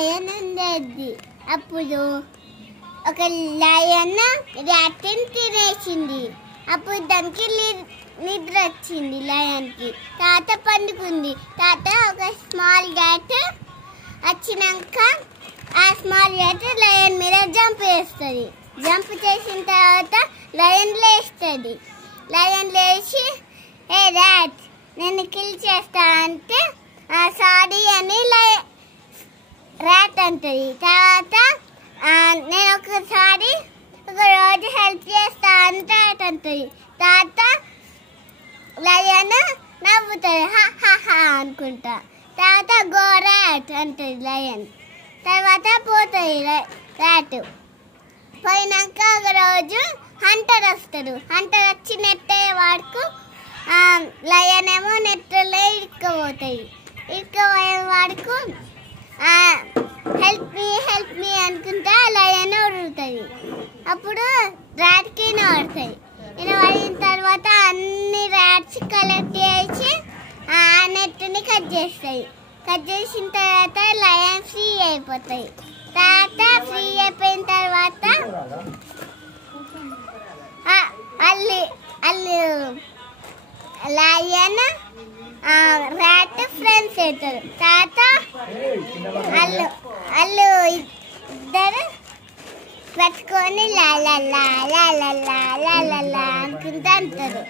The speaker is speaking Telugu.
లయన్ ఉండేది. అప్పుడు ఒక లయన్ ర్యాట్ని తినేసింది. అప్పుడు దానికి నిద్ర వచ్చింది. లయన్కి తాత పండుకుంది. తాత ఒక స్మాల్ ర్యాట్ వచ్చినాక ఆ స్మాల్ ర్యాట్ లయన్ మీద జంప్ చేస్తుంది. జంప్ చేసిన తర్వాత లయన్ లేస్తుంది. లయన్ లేచి ఏ ర్యాట్ నేను కిల్ చేస్తా అంటే సారీ అని ర్యాట్ అంటుంది. తర్వాత నేను ఒకసారి ఒక రోజు హెల్ప్ చేస్తా అని ర్యాట్ అంటుంది. తర్వాత లయన్ నవ్వుతుంది హా అనుకుంటా. తర్వాత గో ర్యాట్ అంటుంది లయన్. తర్వాత పోతుంది ర్యాట్. పోయినాక ఒక రోజు హంటర్ వస్తాడు. హంటర్ వచ్చి నెట్టే వాడుకు లయన్ ఏమో నెట్టలో ఇరుక్కుపోతాయి. ఇరుక్కుపోయే వాడుకు హెల్ప్ మీ అనుకుంటా లయన్ ఉడుతుంది. అప్పుడు ర్యాట్కి వినబడతాయి. వినబడిన తర్వాత అన్ని ర్యాట్స్ కలెక్ట్ చేసి ఆ నెట్ని కట్ చేస్తాయి. కట్ చేసిన తర్వాత లయన్ ఫ్రీ అయిపోతాయి. తర్వాత ఫ్రీ అయిపోయిన తర్వాత లయన్ ర్యాట్ ఫ్రెండ్స్ అవుతారు. తర్వాత వాళ్ళు ఇద్దరు పట్టుకొని లాలా అనుకుంటా అంటారు.